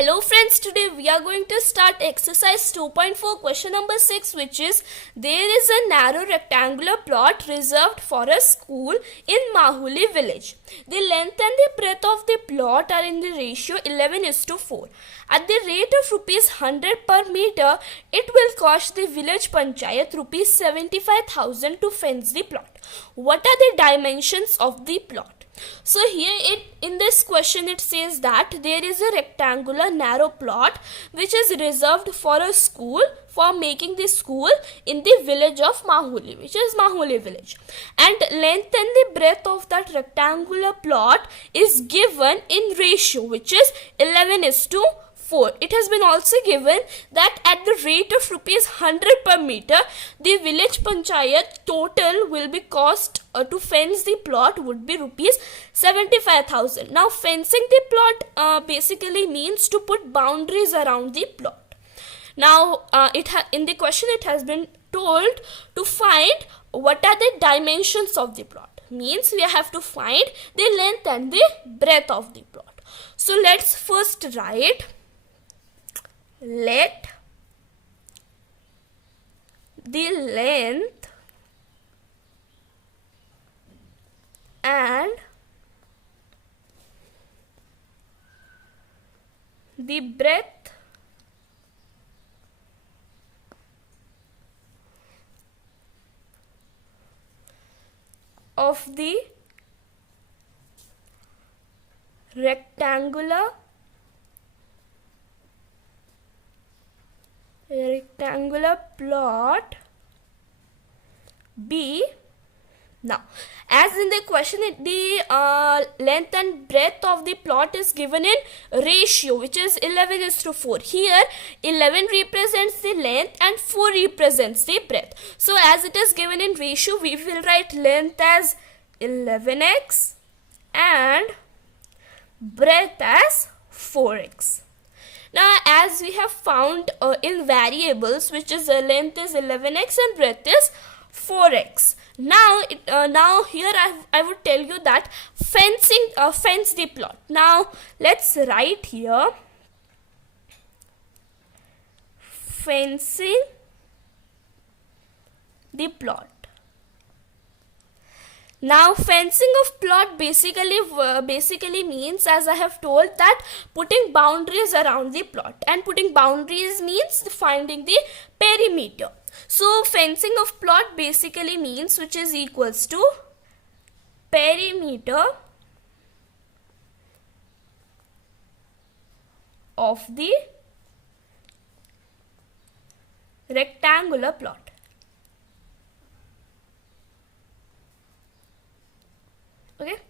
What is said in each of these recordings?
Hello friends, today we are going to start exercise 2.4 question number 6, which is there is a narrow rectangular plot reserved for a school in Mahuli village. The length and the breadth of the plot are in the ratio 11:4. At the rate of rupees 100 per meter, it will cost the village panchayat rupees 75,000 to fence the plot. What are the dimensions of the plot? So here in this question it says that there is a rectangular narrow plot which is reserved for a school, for making the school in the village of Mahuli, which is Mahuli village, and length and the breadth of that rectangular plot is given in ratio, which is 11:4. It has been also given that at the rate of rupees 100 per meter, the village panchayat total will be cost to fence the plot would be rupees 75,000. Now fencing the plot basically means to put boundaries around the plot. Now in the question it has been told to find what are the dimensions of the plot. Means we have to find the length and the breadth of the plot. So let's first write, let the length and the breadth of the rectangular plot be. Now, as in the question, the length and breadth of the plot is given in ratio, which is 11:4. Here, 11 represents the length and 4 represents the breadth. So, as it is given in ratio, we will write length as 11x and breadth as 4x. Now, as we have found in variables, which is length is 11x and breadth is 4x. Now here I would tell you that fence the plot. Now let's write here, fencing the plot. Now fencing of plot basically means, as I have told, that putting boundaries around the plot, and putting boundaries means finding the perimeter. So fencing of plot basically means, which is equals to perimeter of the rectangular plot. Okay,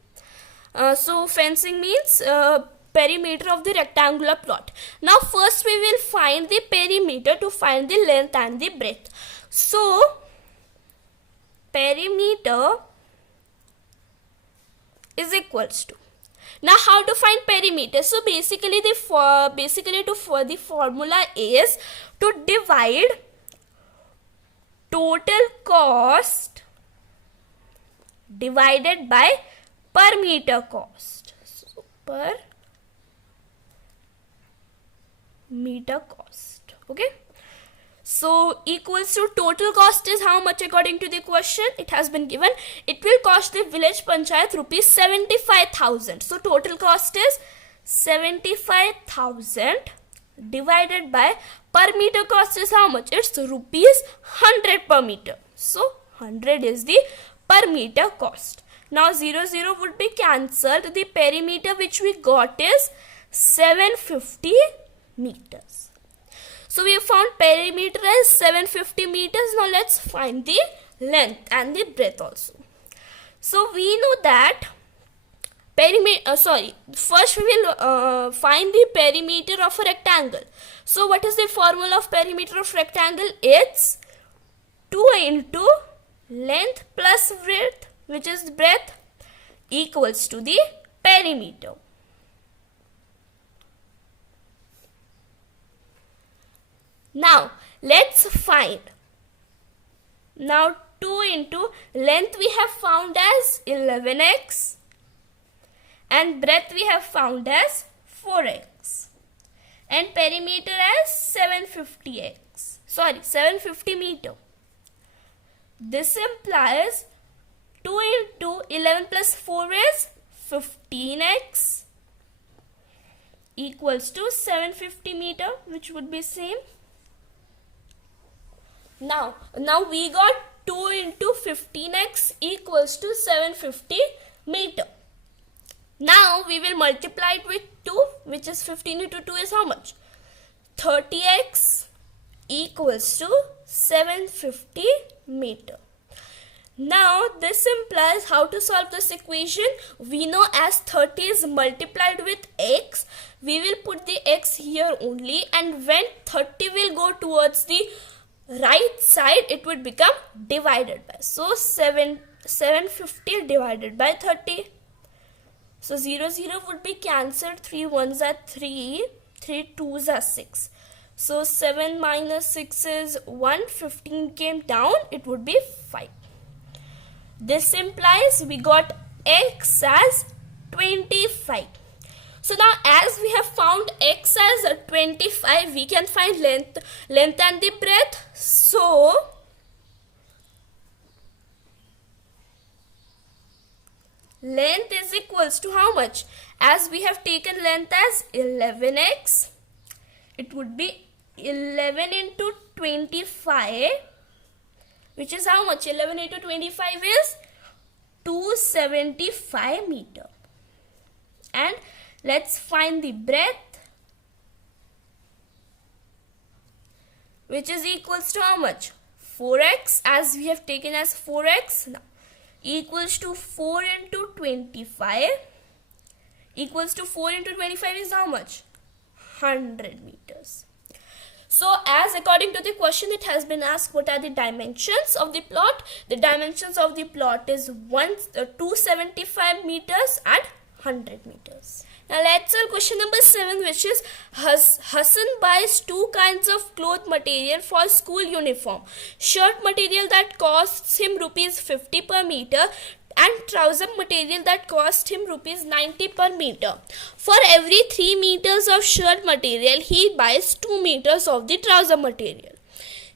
so fencing means perimeter of the rectangular plot. Now first we will find the perimeter to find the length and the breadth. So perimeter is equals to, now how to find perimeter? So basically the formula is to divide total cost divided by per meter cost. So per meter cost. Okay, so equals to total cost is how much according to the question? It has been given it will cost the village panchayat rupees 75,000. So total cost is 75,000 divided by per meter cost is how much? It's rupees 100 per meter. So 100 is the per meter cost. Now 0 would be cancelled. The perimeter which we got is 750 meters. So we have found perimeter as 750 meters. Now let's find the length and the breadth also. So we know that first we will find the perimeter of a rectangle. So what is the formula of perimeter of rectangle? It's 2 into length plus width, which is breadth, equals to the perimeter. Now let's find. Now 2 into length we have found as 11x and breadth we have found as 4x. and perimeter as 750 meter. This implies 2 into 11 plus 4 is 15x equals to 750 meter, which would be same. Now we got 2 into 15x equals to 750 meter. Now we will multiply it with 2, which is 15 into 2 is how much? 30x equals to 750 meter. Now this implies how to solve this equation. We know as 30 is multiplied with x, we will put the x here only, and when 30 will go towards the right side, it would become divided by. So 750 divided by 30. So 0 would be cancelled. 3 ones are 3, 3 twos are 6. So 7 minus 6 is 1, 15 came down, it would be 5. This implies we got x as 25. So now as we have found x as 25, we can find length and the breadth. So length is equals to how much? As we have taken length as 11x, it would be 11 into 25, which is how much? 11 into 25 is 275 meter. And let's find the breadth, which is equals to how much? 4x, as we have taken as 4x. Now equals to 4 into 25 equals to 4 into 25 is how much? 100 meters. So as according to the question, it has been asked what are the dimensions of the plot. The dimensions of the plot is 275 meters and 100 meters. Now let's solve question number 7, which is Hassan buys 2 kinds of cloth material for school uniform. Shirt material that costs him rupees 50 per meter and trouser material that cost him rupees 90 per meter. For every 3 meters of shirt material, he buys 2 meters of the trouser material.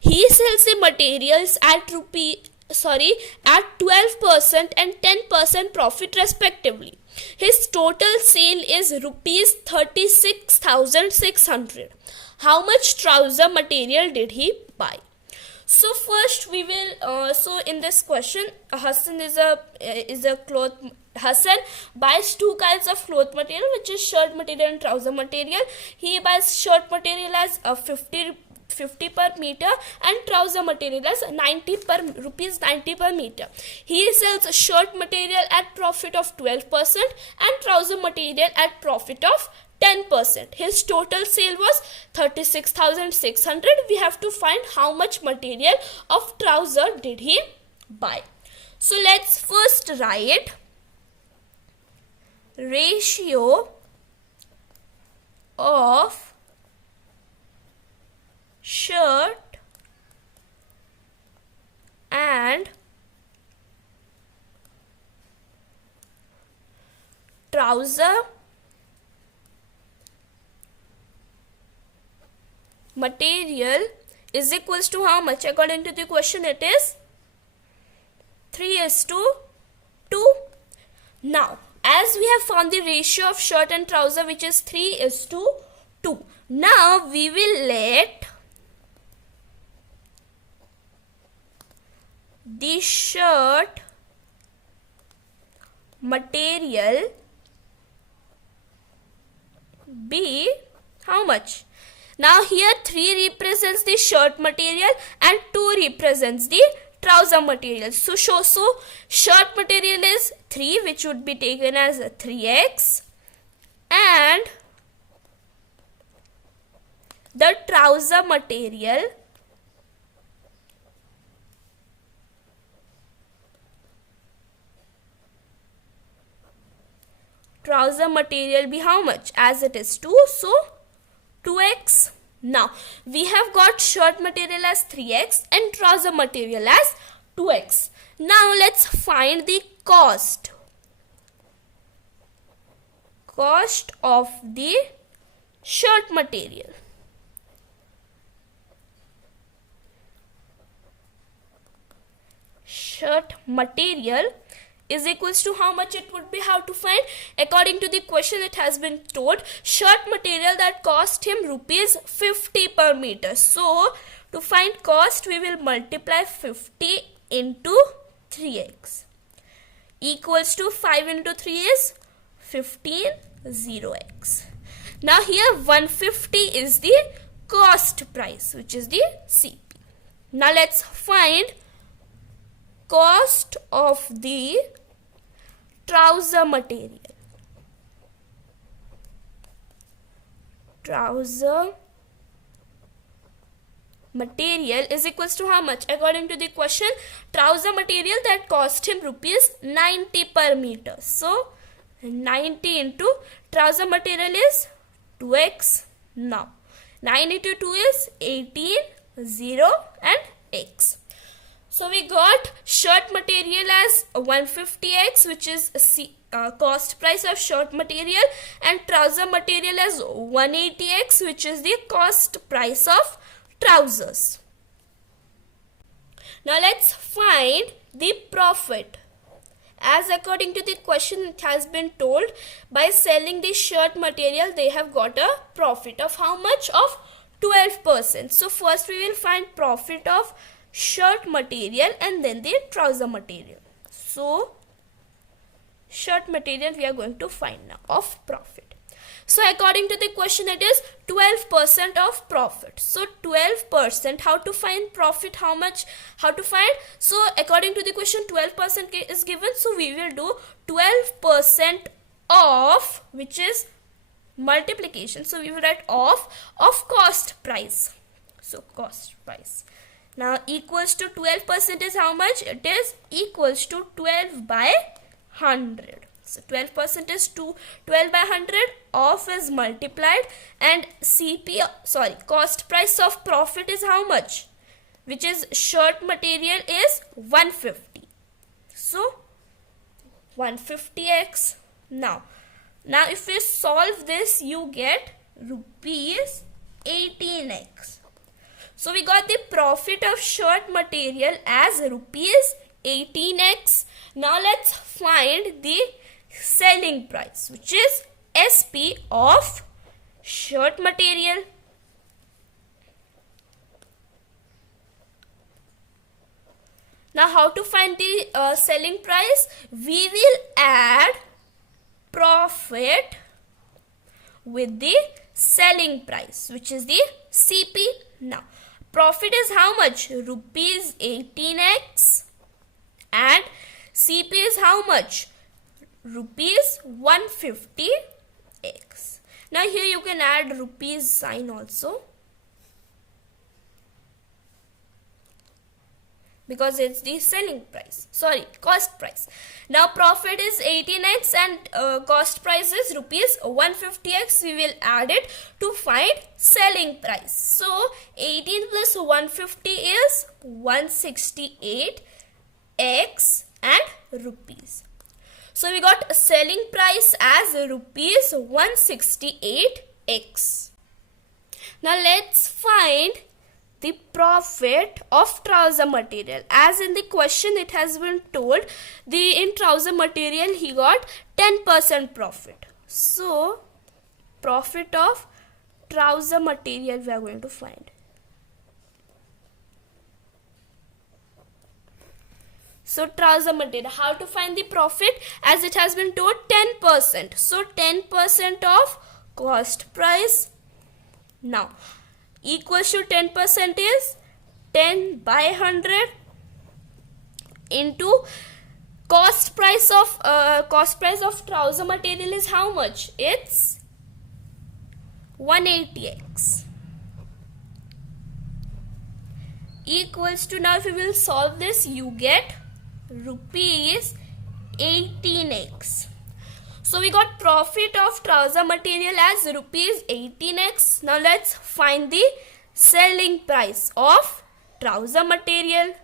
He sells the materials at 12% and 10% profit respectively. His total sale is rupees 36,600. How much trouser material did he buy? So first we will so in this question, Hassan Hassan buys 2 kinds of cloth material, which is shirt material and trouser material. He buys shirt material as 50 per meter and trouser material as rupees 90 per meter. He sells shirt material at profit of 12% and trouser material at profit of 10%. His total sale was 36,600. We have to find how much material of trouser did he buy. So let's first write ratio of shirt and trouser material is equals to how much? According to the question, it is 3:2. Now, as we have found the ratio of shirt and trouser, which is 3:2, now we will let the shirt material be how much? Now here 3 represents the shirt material and 2 represents the trouser material. So shirt material is 3, which would be taken as 3x, and the trouser material be how much? As it is 2, so 2x. Now we have got shirt material as 3x and trouser material as 2x. Now let's find the cost of the shirt material. Shirt material is equals to how much it would be. How to find? According to the question, it has been told shirt material that cost him rupees 50 per meter. So to find cost, we will multiply 50 into 3x equals to 5 into 3 is 15, 0x. Now here 150 is the cost price, which is the CP. Now let's find cost of the trouser material. Trouser material is equals to how much? According to the question, trouser material that cost him rupees 90 per meter. So 90 into trouser material is 2x. Now 9 into 2 is 18, 0 and x. So we got shirt material as 150x, which is cost price of shirt material, and trouser material as 180x, which is the cost price of trousers. Now let's find the profit. As according to the question, it has been told by selling the shirt material, they have got a profit of how much? Of 12%. So first we will find profit of shirt material and then the trouser material. So shirt material we are going to find now of profit. So according to the question, it is 12% of profit. So 12%, how to find profit? How much? How to find? So according to the question, 12% is given. So we will do 12% of, which is multiplication. So we will write of cost price. So cost price. Now equals to 12% is how much? It is equals to 12 by 100. So 12% is 12 by 100. Of is multiplied, and cost price of profit is how much? Which is shirt material is 150. So 150x. Now if we solve this, you get rupees 18x. So we got the profit of shirt material as rupees 18x. Now let's find the selling price, which is SP of shirt material. Now how to find the selling price? We will add profit with the selling price, which is the CP. Now profit is how much? Rupees 18x, and CP is how much? Rupees 150x. Now here you can add rupees sign also, because it's the selling price, cost price. Now profit is 18x and cost price is rupees 150x. We will add it to find selling price. So 18 plus 150 is 168x and rupees. So we got selling price as rupees 168x. Now let's find the profit of trouser material. As in the question, it has been told in trouser material he got 10% profit. So profit of trouser material we are going to find. So trouser material, how to find the profit? As it has been told 10%. So 10% of cost price. Now equals to 10% is 10 by 100 into cost price of trouser material is how much? It's 180x. Equals to, now if we will solve this, you get rupees 18x. So we got profit of trouser material as rupees 18x. Now let's find the selling price of trouser material.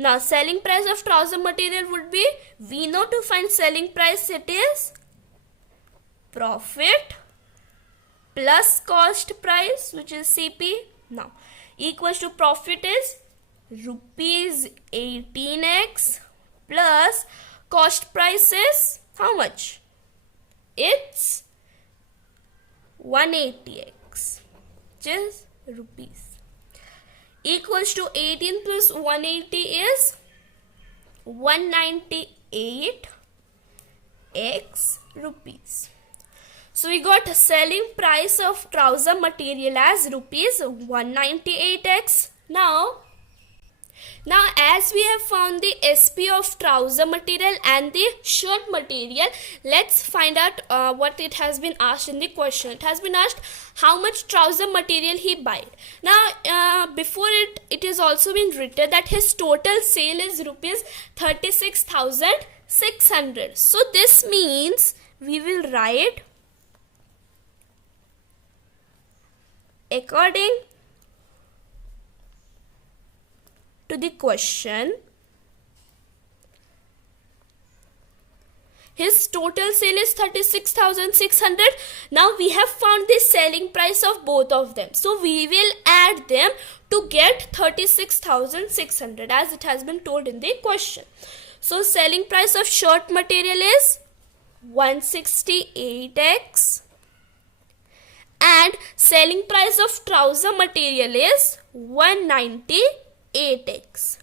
Now selling price of trouser material would be, we know to find selling price, it is profit plus cost price, which is CP. Now equals to profit is rupees 18x plus cost price is how much? It's 180x, which is rupees, equals to 18 plus 180 is 198x rupees. So we got selling price of trouser material as rupees 198x. Now as we have found the SP of trouser material and the shirt material, let's find out what it has been asked in the question. It has been asked how much trouser material he bought. Now before it is also been written that his total sale is rupees 36,600. So this means we will write according to the question, his total sale is 36,600. Now we have found the selling price of both of them. So we will add them to get 36,600 as it has been told in the question. So selling price of shirt material is 168x and selling price of trouser material is 198x,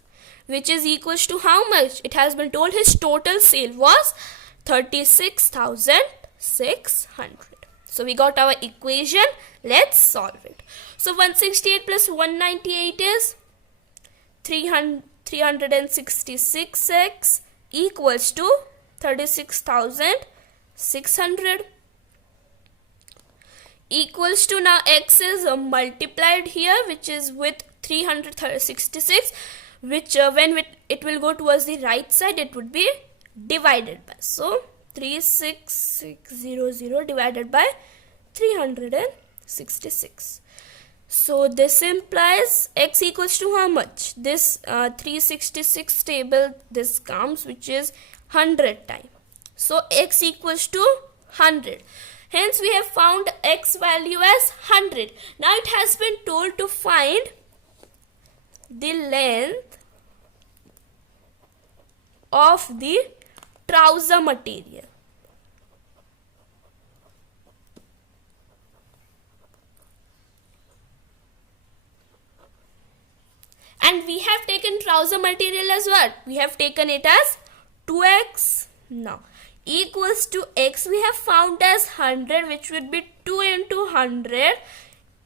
which is equals to how much? It has been told his total sale was 36,600. So we got our equation. Let's solve it. So 168 plus 198 is 366x equals to 36,600 equals to, now x is multiplied here, which is with 366, which when it will go towards the right side, it would be divided by. So 36600 divided by 366. So this implies x equals to how much? This 366 table, this comes, which is 100 times. So x equals to 100. Hence we have found x value as 100. Now it has been told to find the length of the trouser material. And we have taken trouser material as what? We have taken it as 2x. Now equals to x we have found as 100, which would be 2 into 100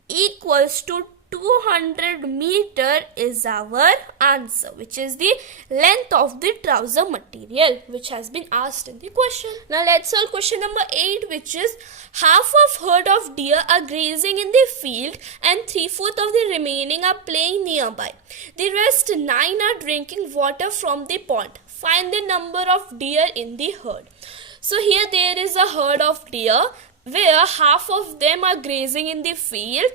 equals to 200 meter is our answer, which is the length of the trouser material, which has been asked in the question. Now let's solve question number 8, which is half of herd of deer are grazing in the field and 3/4 of the remaining are playing nearby. The rest 9 are drinking water from the pond. Find the number of deer in the herd. So here there is a herd of deer where half of them are grazing in the field,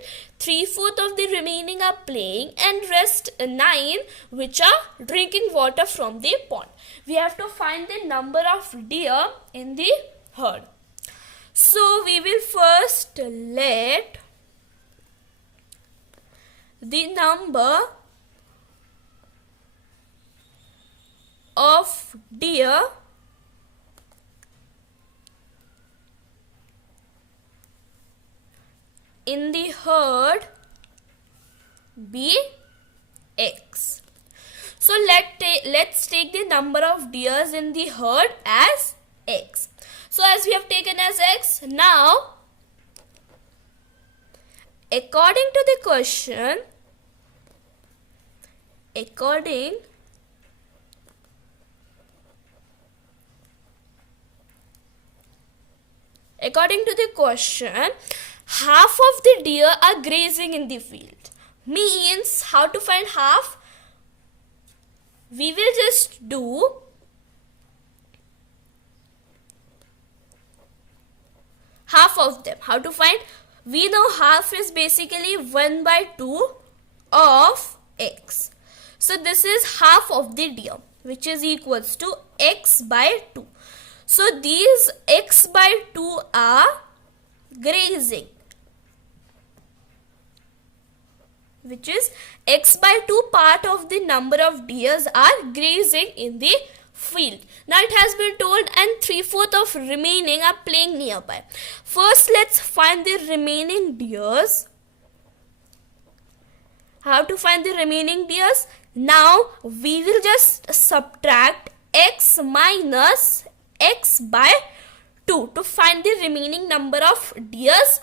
3/4 of the remaining are playing, and rest 9 which are drinking water from the pond. We have to find the number of deer in the herd. So we will first let the number of deer in the herd be x. So let's take the number of deers in the herd as x. So as we have taken as x, now according to the question, according to the question, half of the deer are grazing in the field. Means how to find half? We will just do half of them. How to find? We know half is basically 1/2 of x. So this is half of the deer, which is equals to x by 2. So these x by 2 are grazing, which is x by 2 part of the number of deers are grazing in the field. Now it has been told and 3/4 of remaining are playing nearby. First let's find the remaining deers. How to find the remaining deers? Now we will just subtract x minus x by 2 to find the remaining number of deers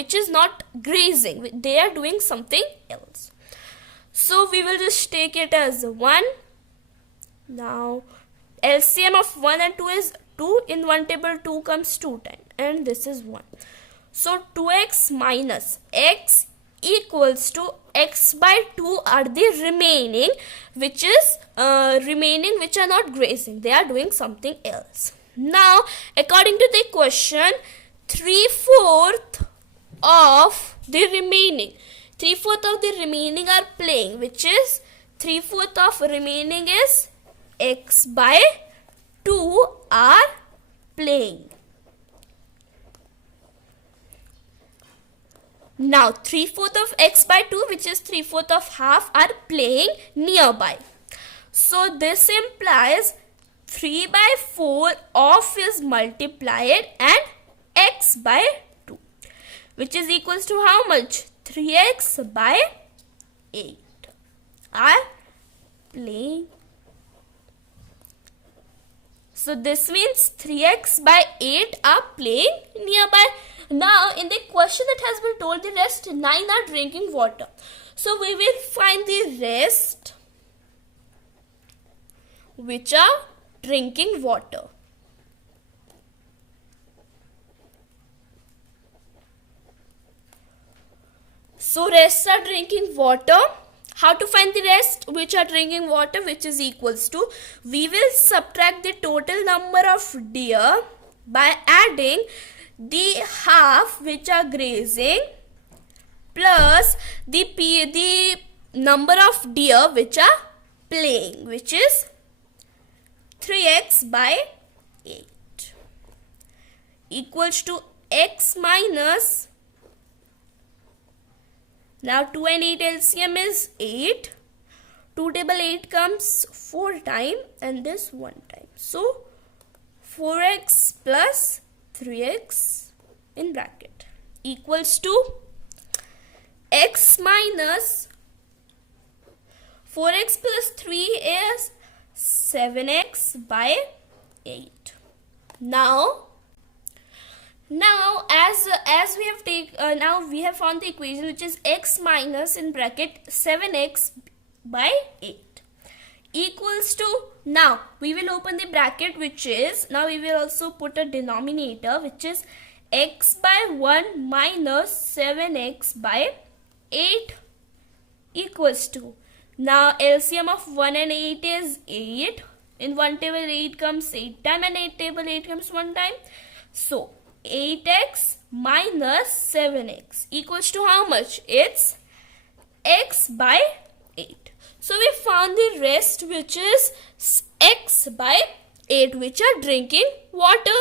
which is not grazing. They are doing something else. So we will just take it as 1. Now LCM of 1 and 2 is 2. In one table 2 comes 2 times and this is 1. So 2x minus x equals to x by 2 are the remaining which are not grazing. They are doing something else. Now according to the question, 3/4 of the remaining are playing, which is 3/4 of remaining is x by 2 are playing. Now 3/4 of x by 2, which is 3/4 of half, are playing nearby. So this implies 3 by 4 of is multiplied and x by 2, which is equals to how much? 3x by 8 are playing. So this means 3x by 8 are playing nearby. Now in the question it has been told the rest 9 are drinking water. So we will find the rest which are drinking water. So rest are drinking water. How to find the rest which are drinking water, which is equals to, we will subtract the total number of deer by adding the half which are grazing plus the number of deer which are playing, which is 3x by 8 equals to x minus, now 2 and 8 LCM is 8. 2 table 8 comes 4 times and this 1 time. So 4x plus 3x in bracket equals to x minus 4x plus 3 is 7x by 8. Now as we have found the equation, which is x minus in bracket 7x by 8 equals to, now we will open the bracket, which is, now we will also put a denominator, which is x by 1 minus 7x by 8 equals to, now LCM of 1 and 8 is 8. In one table 8 comes 8 times and 8 table 8 comes 1 time. So 8x minus 7x equals to how much? It's x by 8. So we found the rest, which is x by 8, which are drinking water.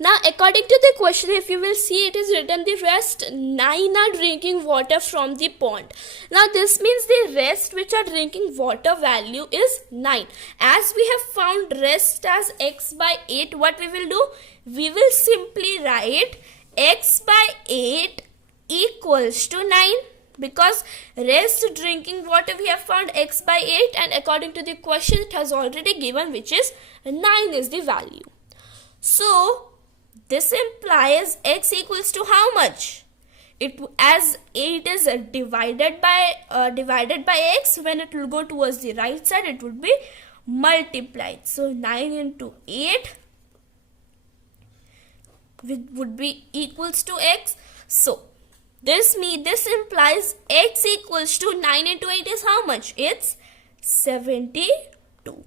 Now according to the question, if you will see, it is written the rest 9 are drinking water from the pond. Now this means the rest which are drinking water value is 9. As we have found rest as x by 8, what we will do? We will simply write x by 8 equals to 9, because rest drinking water we have found x by 8, and according to the question it has already given, which is 9 is the value. So this implies x equals to how much? As 8 is divided by x, when it will go towards the right side, it would be multiplied. So 9 into 8 would be equals to x. So this implies x equals to 9 into 8 is how much? It's 72.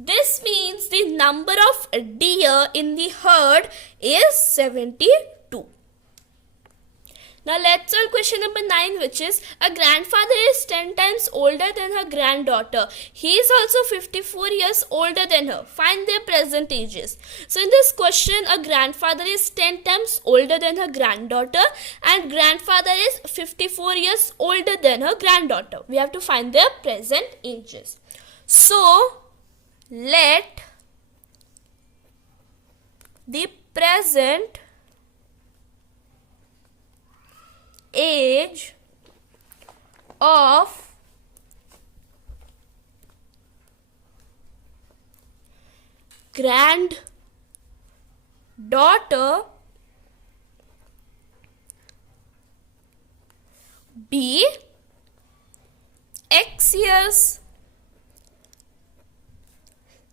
This means the number of deer in the herd is 72. Now let's solve question number 9, which is a grandfather is 10 times older than her granddaughter. He is also 54 years older than her. Find their present ages. So in this question, a grandfather is 10 times older than her granddaughter and grandfather is 54 years older than her granddaughter. We have to find their present ages. So let the present age of granddaughter be X years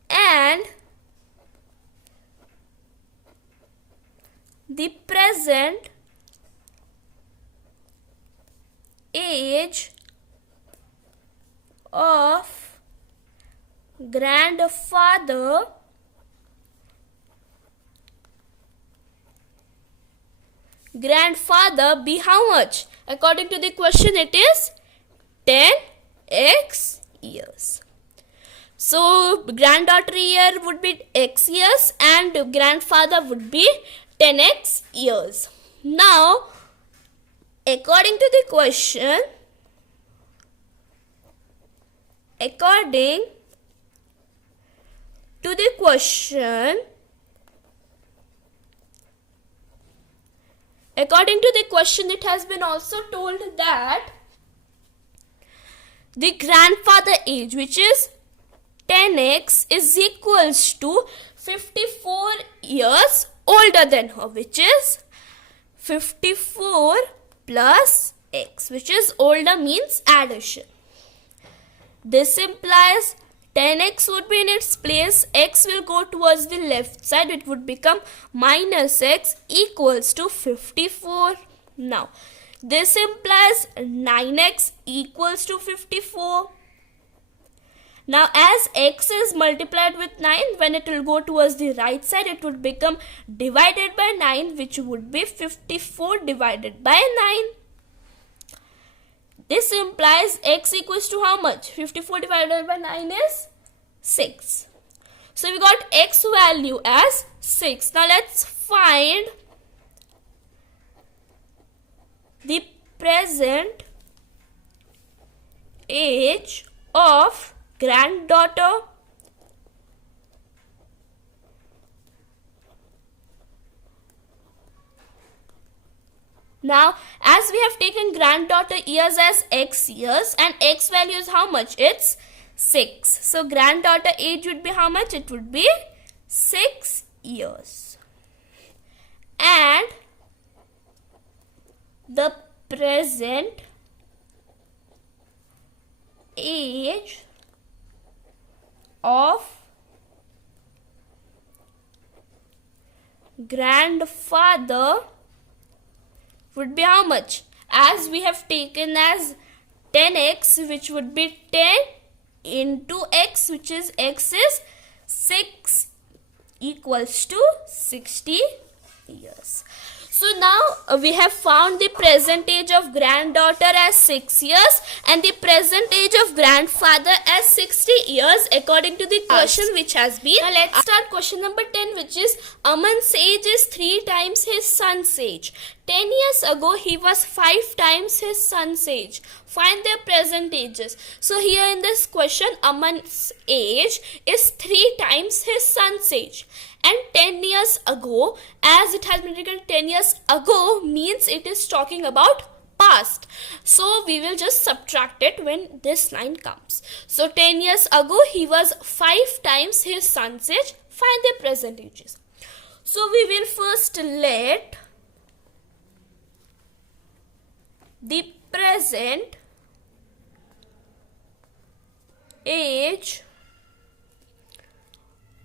and the present age of grandfather be how much? According to the question, it is 10x years. So granddaughter year would be x years and grandfather would be 10x years. Now according to the question, it has been also told that the grandfather age, which is 10x, is equals to 54 years older than her, which is 54 plus x, which is older means addition. This implies 10x would be in its place, x will go towards the left side, it would become minus x equals to 54. Now this implies 9x equals to 54. Now as x is multiplied with 9, when it will go towards the right side, it would become divided by 9, which would be 54 divided by 9. This implies x equals to how much? 54 divided by 9 is 6. So we got x value as 6. Now let's find the present age of granddaughter Now, as we have taken granddaughter years as x years and x value is how much? It's 6. So, granddaughter age would be how much? It would be 6 years. And the present age of grandfather would be how much? As we have taken as 10x, which would be 10 into x, which is x is 6 equals to 60 years. So now we have found the present age of granddaughter as 6 years and the present age of grandfather as 60 years according to the question which has been. Now let's start question number 10, which is Aman's age is 3 times his son's age. 10 years ago he was 5 times his son's age. Find their present ages. So here in this question, Aman's age is 3 times his son's age. And 10 years ago, as it has been written 10 years ago, means it is talking about past. So we will just subtract it when this line comes. So 10 years ago, he was 5 times his son's age. Find their present ages. So we will first let the present age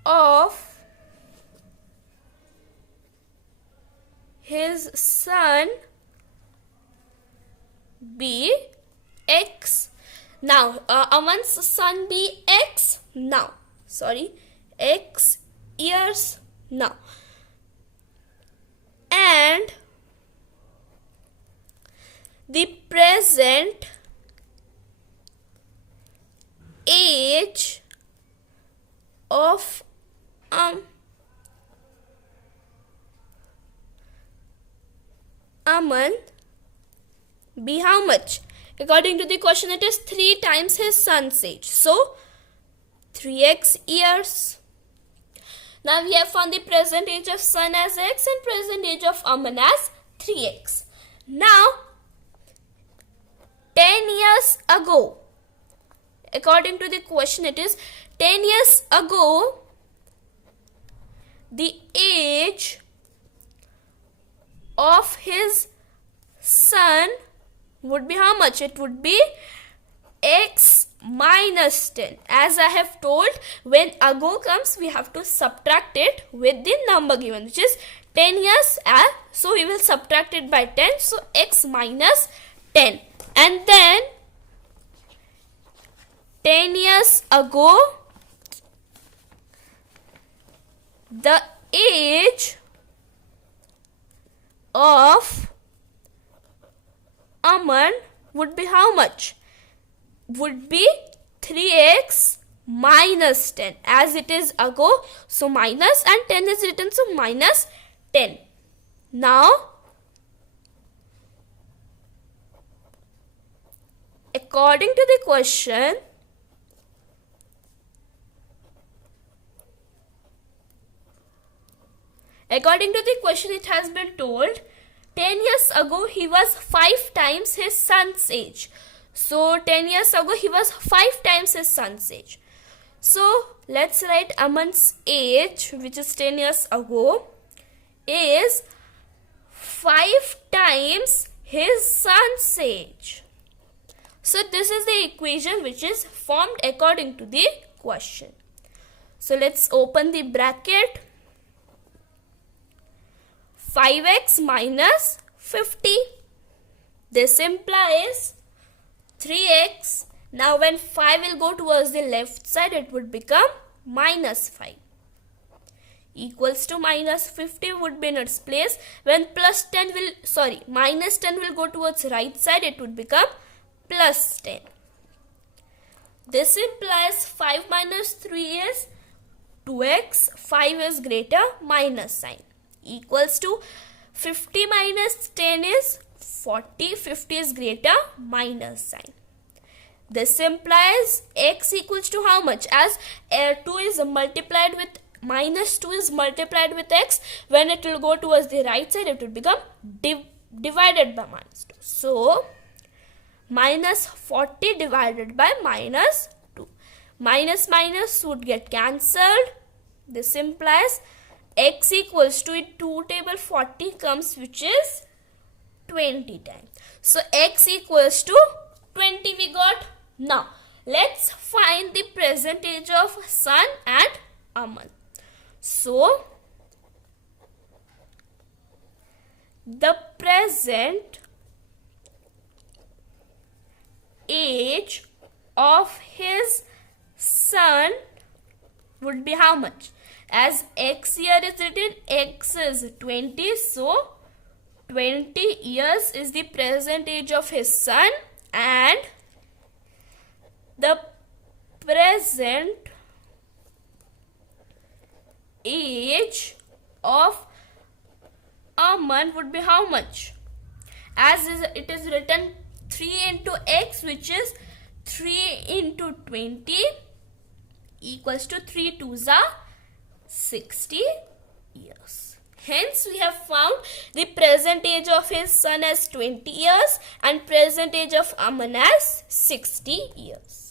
of his son be x. Now, Aman's son be x now. Sorry, x years now. And the present age of Aman be how much? According to the question, it is 3 times his son's age. So, 3x years. Now, we have found the present age of son as x and present age of Aman as 3x. Now, 10 years ago. According to the question, it is 10 years ago, the age of his son would be how much? It would be x minus 10. As I have told, when ago comes, we have to subtract it with the number given, which is 10 years. So we will subtract it by 10. So x minus 10. And then 10 years ago, the age of Aman would be how much? Would be 3x minus 10. As it is ago, so minus, and 10 is written, so minus 10. Now, according to the question, it has been told 10 years ago he was 5 times his son's age. So 10 years ago he was 5 times his son's age. So let's write Aman's age, which is 10 years ago, is 5 times his son's age. So this is the equation which is formed according to the question. So let's open the bracket. 5x minus 50. This implies 3x. Now when 5 will go towards the left side, it would become minus 5. Equals to minus 50 would be in its place. When minus 10 will go towards right side, it would become plus 10. This implies 5 minus 3 is 2x. 5 is greater, minus sign. Equals to 50 minus 10 is 40. 50 is greater, minus sign. This implies x equals to how much? As 2 is multiplied with minus 2 is multiplied with x, when it will go towards the right side, it will become divided by minus 2. So, minus 40 divided by minus 2. Minus minus would get cancelled. This implies x equals to 2 table 40 comes, which is 20 times. So x equals to 20 we got. Now let's find the present age of son and Aman. So the present age of his son would be how much? As x here is written, x is 20, so 20 years is the present age of his son, and the present age of Aman would be how much? As it is written 3 into x, which is 3 into 20, equals to 3 2s are 60 years. Hence, we have found the present age of his son as 20 years and present age of Aman as 60 years.